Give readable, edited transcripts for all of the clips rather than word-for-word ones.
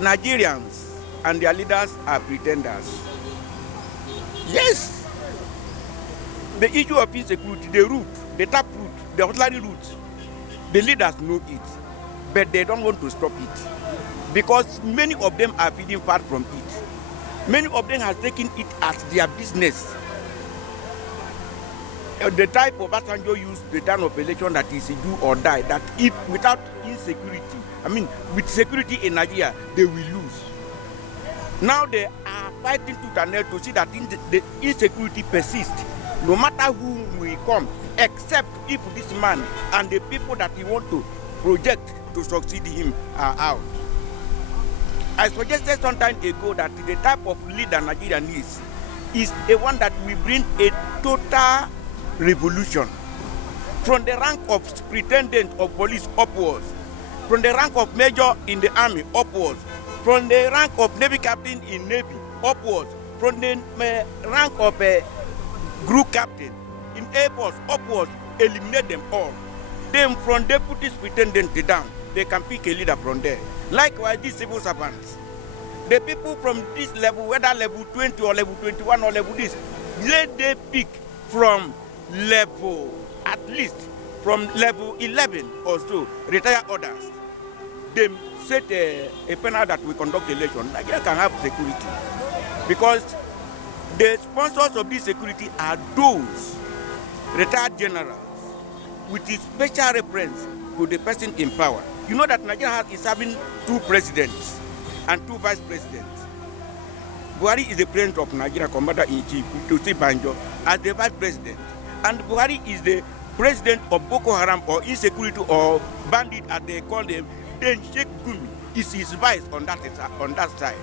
Nigerians and their leaders are pretenders. Yes, the issue of insecurity, the root, the tap root, the auxiliary root, the leaders know it, but they don't want to stop it because many of them are feeding fat from it. Many of them have taken it as their business. The type of Obasanjo used the time of election that is do or die, that if without insecurity, with security in Nigeria, they will lose. Now they are fighting tooth and nail to see that the insecurity persists, no matter who will come, except if this man and the people that he want to project to succeed him are out. I suggested some time ago that the type of leader Nigeria needs is a one that will bring a total revolution from the rank of superintendent of police upwards, from the rank of major in the army upwards, from the rank of navy captain in navy upwards, from the rank of group captain in air force upwards, eliminate them all. Then from deputy superintendent down, they can pick a leader from there. Likewise, these civil servants, the people from this level, whether level 20 or level 21 or level this, let they pick from level, at least from level 11 or so, retire others. They set a panel that will conduct the election. Nigeria can have security because the sponsors of this security are those retired generals with a special reference to the person in power. You know that Nigeria is having 2 presidents and 2 vice presidents. Buhari is the president of Nigeria, commander-in-chief, Rootstv Banjo, as the vice president. And Buhari is the president of Boko Haram or insecurity or bandit as they call them. Then Sheikh Gumi is his vice on that side.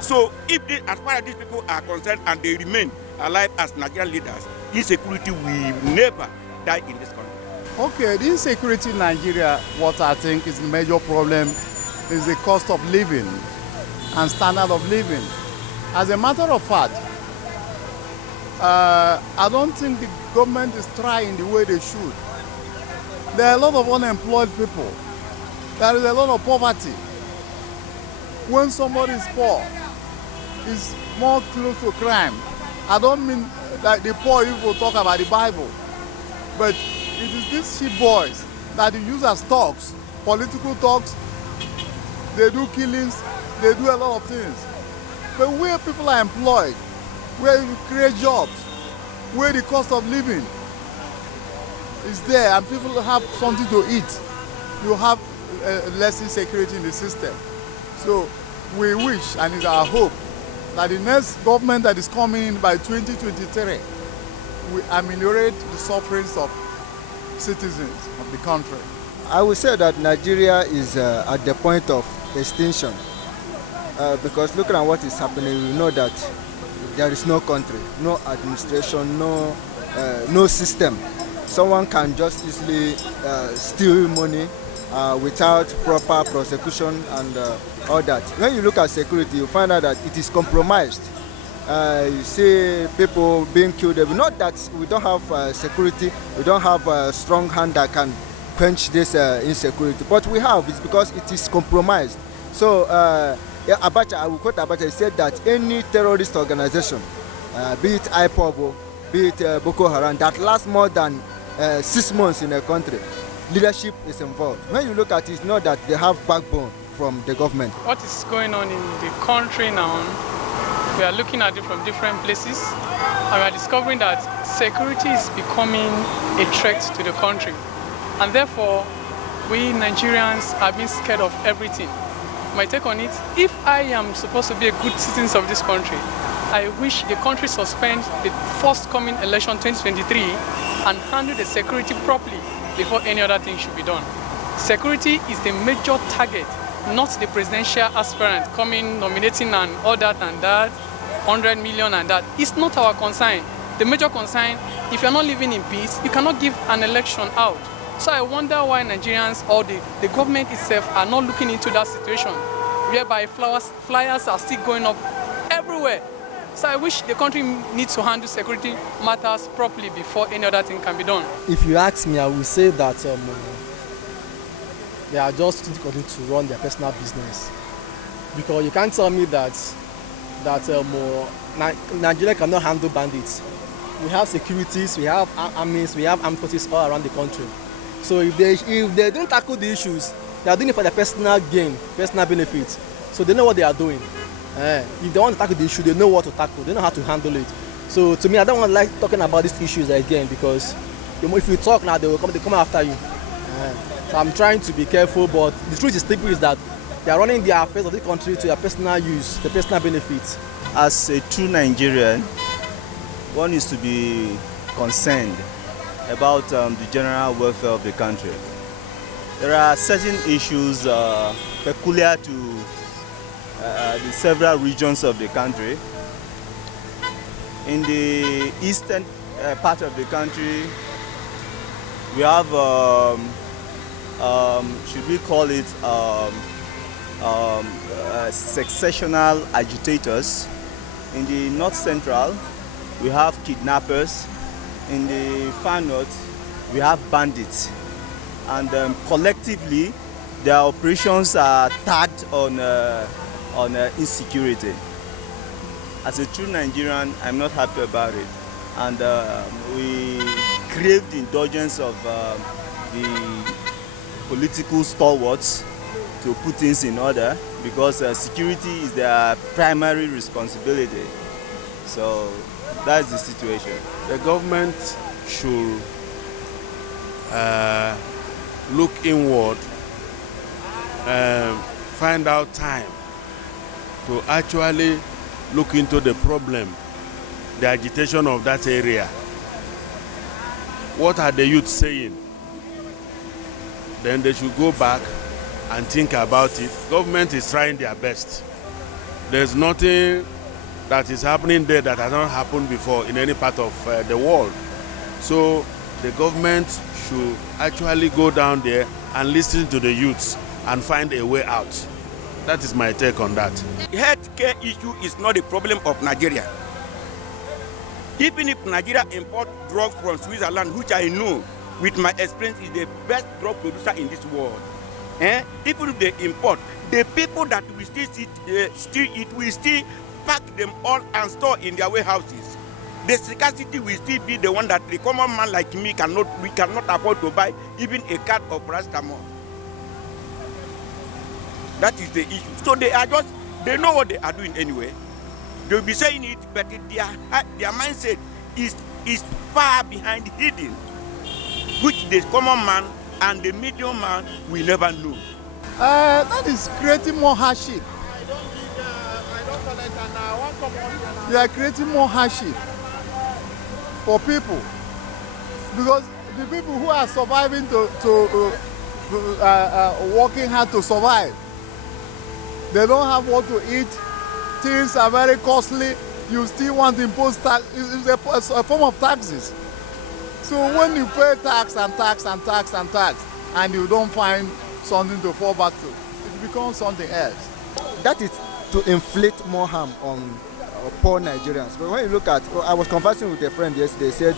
So if they, as far as these people are concerned and they remain alive as Nigerian leaders, insecurity will never die in this country. Okay, the insecurity in Nigeria, what I think is the major problem is the cost of living and standard of living. As a matter of fact, I don't think the government is trying the way they should. There are a lot of unemployed people. There is a lot of poverty. When somebody is poor, it's more close to crime. I don't mean that the poor people talk about the Bible, but it is these cheap boys that you use as thugs, political thugs. They do killings, they do a lot of things. But where people are employed, where you create jobs, where the cost of living is there and people have something to eat, you have less insecurity in the system. So we wish, and it's our hope, that the next government that is coming in by 2023 will ameliorate the sufferings of citizens of the country. I would say that Nigeria is at the point of extinction because looking at what is happening, we know that there is no country, no administration, no system. Someone can just easily steal money without proper prosecution and all that. When you look at security, you find out that it is compromised. You see people being killed. Not that we don't have security, we don't have a strong hand that can quench this insecurity, but we have. It's because it is compromised. So Abacha, I will quote Abacha, he said that any terrorist organization, be it IPOB, be it Boko Haram, that lasts more than 6 months in a country, leadership is involved. When you look at it, know that they have backbone from the government. What is going on in the country now, we are looking at it from different places, and we are discovering that security is becoming a threat to the country. And therefore, we Nigerians are being scared of everything. My take on it, if I am supposed to be a good citizen of this country, I wish the country suspend the forthcoming election 2023 and handle the security properly before any other thing should be done. Security is the major target, not the presidential aspirant coming, nominating and all that and that, 100 million and that. It's not our concern. The major concern, if you're not living in peace, you cannot give an election out. So I wonder why Nigerians or the government itself are not looking into that situation, whereby flyers are still going up everywhere. So I wish the country needs to handle security matters properly before any other thing can be done. If you ask me, I will say that they are just going to run their personal business. because you can't tell me that Nigeria cannot handle bandits. We have securities, we have armies, we have armed forces all around the country. So if they don't tackle the issues, they are doing it for their personal gain, personal benefit. So they know what they are doing. If they want to tackle the issue, they know what to tackle, they know how to handle it. So to me, I don't want to like talking about these issues again, because if you talk now, they come after you. So I'm trying to be careful, but the truth is that they are running the affairs of the country to their personal use, their personal benefits. As a true Nigerian, one is to be concerned about the general welfare of the country. There are certain issues peculiar to the several regions of the country. In the eastern part of the country, we have, should we call it, secessional agitators. In the north central, we have kidnappers. In the far north, we have bandits. And collectively, their operations are tagged on insecurity. As a true Nigerian, I'm not happy about it. And we crave the indulgence of the political stalwarts to put things in order, because security is their primary responsibility. So that's the situation. The government should look inward, find out time to actually look into the problem, the agitation of that area. What are the youth saying? Then they should go back and think about it. Government is trying their best. There's nothing that is happening there that has not happened before in any part of the world. So the government should actually go down there and listen to the youths and find a way out. That is my take on that. Healthcare issue is not a problem of Nigeria. Even if Nigeria imports drugs from Switzerland, which I know with my experience is the best drug producer in this world, even if they import, the people that we still eat will still pack them all and store in their warehouses. The scarcity will still be the one that the common man like me cannot afford to buy even a card of paracetamol. That is the issue. So they know what they are doing anyway. They'll be saying it, but their mindset is far behind hidden, which the common man and the medium man will never know. That is creating more hardship. They are creating more hardship for people, because the people who are surviving working hard to survive, they don't have what to eat. Things are very costly. You still want to impose tax. It's a form of taxes. So when you pay tax and tax and tax and tax, and you don't find something to fall back to, it becomes something else. That is to inflict more harm on poor Nigerians. But when you look at, I was conversing with a friend yesterday, said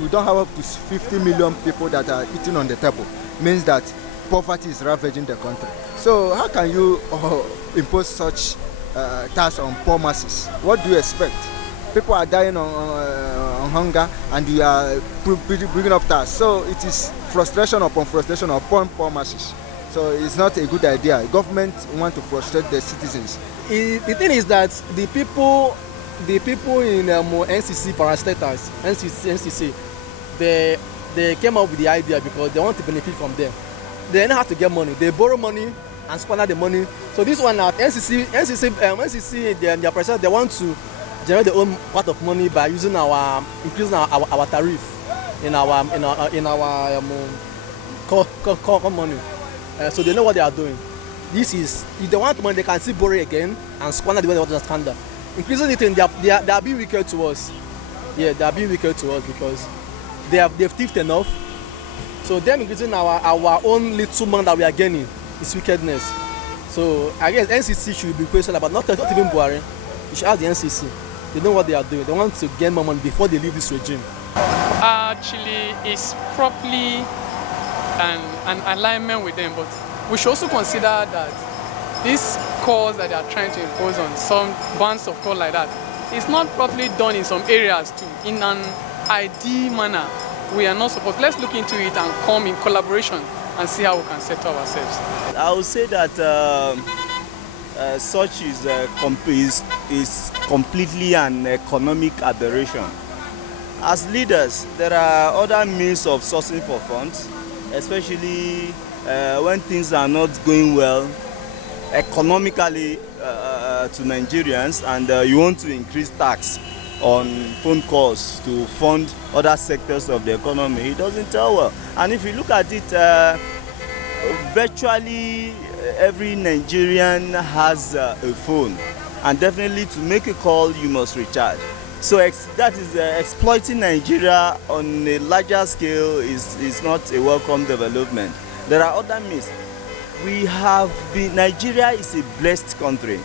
we don't have up to 50 million people that are eating on the table. Means that poverty is ravaging the country. So how can you impose such tax on poor masses? What do you expect? People are dying on hunger, and you are bringing up tax. So it is frustration upon poor masses. So it's not a good idea. Government want to frustrate the citizens. The thing is that the people in NCC parastatals, NCC, they came up with the idea because they want to benefit from them. They know how to get money. They borrow money and squander the money. So this one now, NCC, their president, they want to generate their own part of money by using increasing our tariff in our core money. So they know what they are doing. This is, if they want money, they can still borrow again and squander the way they want to squander. Increasing it, they are being wicked to us. Yeah, they are being wicked to us because they've thieved enough. So them increasing our own little money that we are gaining is wickedness. So I guess NCC should be questioned about, not even Buhari. You should ask the NCC. They know what they are doing. They want to gain more money before they leave this regime. Actually, it's properly an alignment with them, but we should also consider that this cause that they are trying to impose on some bands of call like that, it's not properly done in some areas too, in an ideal manner. We are not supposed. Let's look into it and come in collaboration and see how we can settle ourselves. I would say that such is completely an economic aberration. As leaders, there are other means of sourcing for funds, especially when things are not going well economically to Nigerians, and you want to increase tax on phone calls to fund other sectors of the economy. It doesn't tell well. And if you look at it, virtually every Nigerian has a phone, and definitely to make a call you must recharge. So that is exploiting Nigeria on a larger scale is not a welcome development. There are other means. Nigeria is a blessed country.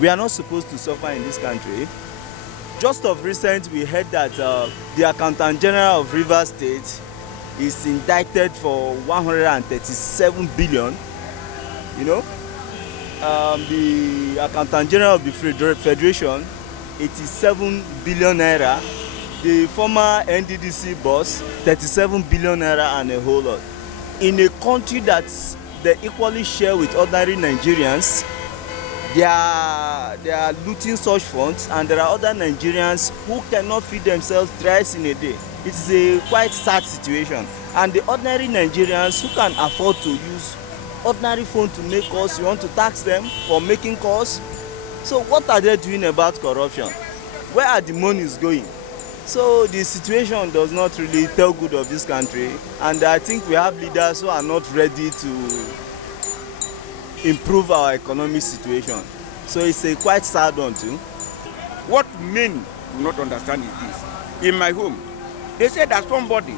We are not supposed to suffer in this country. Just of recent, we heard that the Accountant General of Rivers State is indicted for 137 billion. You know, the Accountant General of the Federation, 87 billion naira. The former NDDC boss, 37 billion naira, and a whole lot. In a country that they equally share with ordinary Nigerians, they are looting such funds, and there are other Nigerians who cannot feed themselves thrice in a day. It's a quite sad situation. And the ordinary Nigerians who can afford to use ordinary phone to make calls, you want to tax them for making calls? So what are they doing about corruption? Where are the monies going? So the situation does not really tell good of this country, and I think we have leaders who are not ready to improve our economic situation. So it's a quite sad one too. What men do not understand is this. In my home, they said that somebody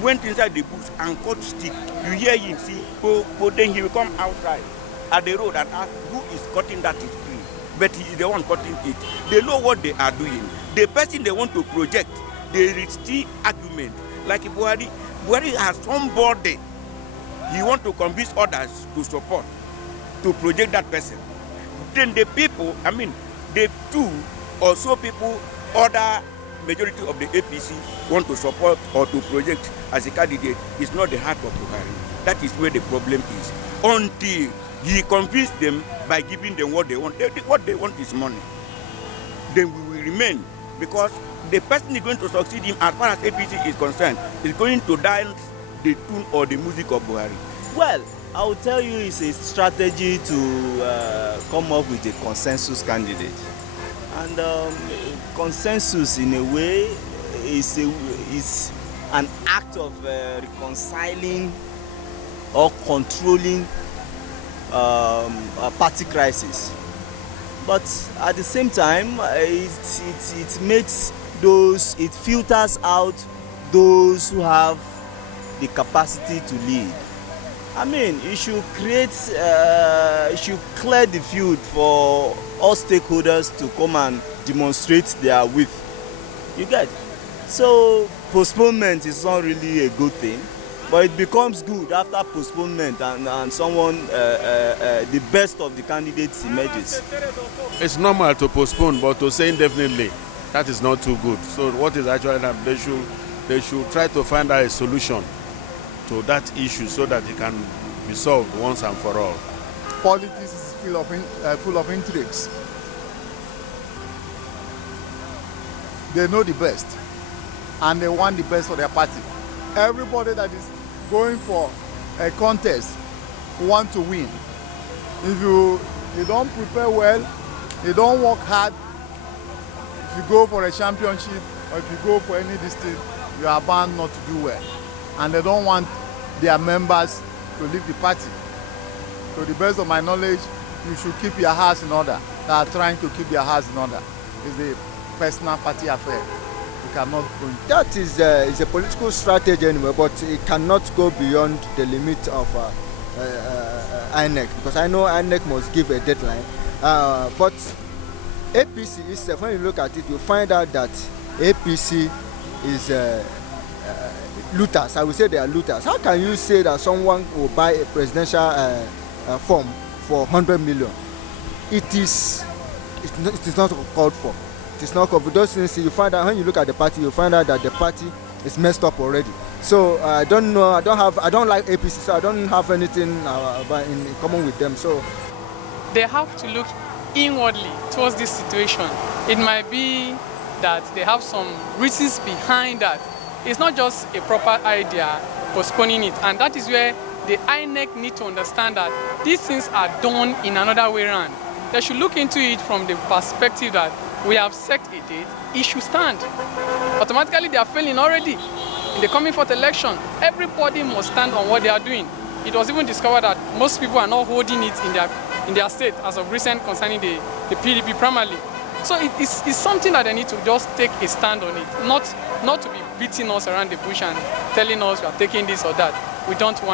went inside the bush and cut stick. You hear him see, then he will come outside at the road and ask who is cutting that tree. But he is the one cutting it. They know what they are doing. The person they want to project, they reach the argument. Like Buhari has somebody he want to convince others to support, to project that person. Then the people, the two or so people, other majority of the APC want to support or to project as a candidate is not the heart of Buhari. That is where the problem is. Until he convinced them by giving them what they want. What they want is money. Then we will remain, because the person is going to succeed him, as far as APC is concerned, is going to dance the tune or the music of Buhari. Well, I will tell you it's a strategy to come up with a consensus candidate. And consensus, in a way, is an act of reconciling or controlling a party crisis. But at the same time, it makes it filters out those who have the capacity to lead. You should clear the field for all stakeholders to come and demonstrate their width. You get? So postponement is not really a good thing, but it becomes good after postponement and someone, the best of the candidates emerges. It's normal to postpone, but to say indefinitely, that is not too good. So what is actually happening? They should try to find out a solution to that issue so that it can be solved once and for all. Politics is full of intrigues. They know the best, and they want the best for their party. Everybody that is going for a contest want to win. If you don't prepare well, you don't work hard, if you go for a championship or if you go for any district, you are bound not to do well. And they don't want their members to leave the party. To the best of my knowledge, you should keep your house in order. They are trying to keep their house in order. It's a personal party affair. You cannot go into that. Is a political strategy anyway, but it cannot go beyond the limit of INEC, because I know INEC must give a deadline. But APC itself, when you look at it, you find out that APC is looters. I will say they are looters. How can you say that someone will buy a presidential form for 100 million it is not called for. It is not called for. Those things you find out when you look at the party, you find out that the party is messed up already. So I don't know. I don't like APC, so I don't have anything in common with them. So they have to look inwardly towards this situation. It might be that they have some reasons behind that. It's not just a proper idea postponing it, and that is where the INEC need to understand that these things are done in another way around. They should look into it from the perspective that we have set a date, it should stand. Automatically they are failing already. In the coming forth election, everybody must stand on what they are doing. It was even discovered that most people are not holding it in their state as of recent concerning the PDP primarily. So it's something that they need to just take a stand on it, not to be beating us around the bush and telling us we are taking this or that. We don't want